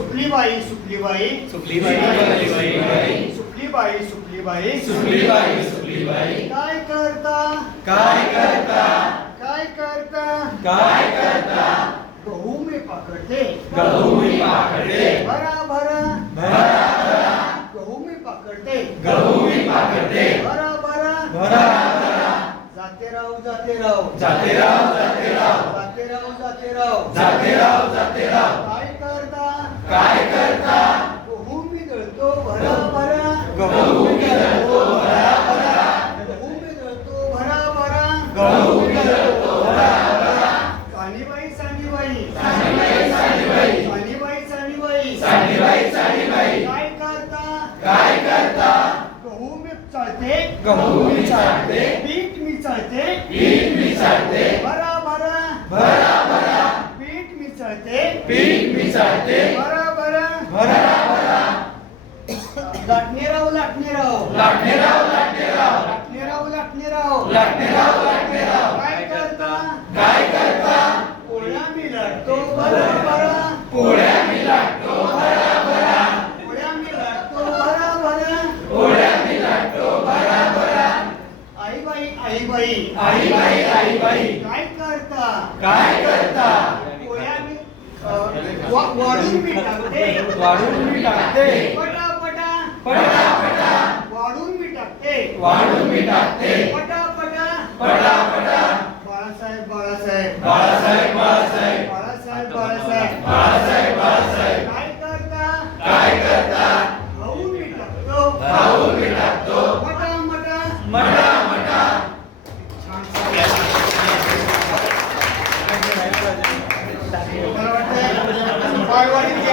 सुकलीबाई सुकलीबाई सुकलीबाई सुकलीबाई सुकलीबाई सुकलीबाई काय करता काय करता काय करता काय करता गहू मी पकडते गहू मी पाकडते भरा भरा भरा भरा गहू मी पकडते गहू मी पाकडते भरा भरा भरा भरा जाते राव जाते राव जाते राव जाते राव जाते राव जाते राव जाते राव जाते राव काय करता काय करता गहू मी दळतो भरा भरा गहू मी दळतो भरा भरा गहू मी दळतो भरा भरा गहू मी दळतो भरा भरा सानीबाई सानीबाई सानीबाई सानीबाई सानीबाई सानीबाई सानीबाई सानीबाई काय करता काय करता गहू मी चालते गहू मी चालते पीठ मी चालते पीठ मी चालते भरा भरा भरा भरा पीठ मी चालते पीठ मी चालते भरा भरा भरा भरा लाटणेराव लाटणेराव लाटणेराव लाटणेराव लाटणेराव लाटणेराव लाटणेराव लाटणेराव काय करता काय करता पोळ्या मी लाटतो भरा भरा पोळ्या मी लाटतो भरा भरा पोळ्या मी लाटतो भरा भरा पोळ्या मी लाटतो भरा भरा आईबाई आईबाई आईबाई आईबाई काय करता काय करता पोळ्या मी वाढून मी टाकते वाढून मी टाकते पटापटा पटापटा वाढून मी टाकते वाढून मी टाकते पटापटा पटापटा बाळासाहेब बाळासाहेब बाळासाहेब बाळासाहेब बाळासाहेब बाळासाहेब बाळासाहेब बाळासाहेब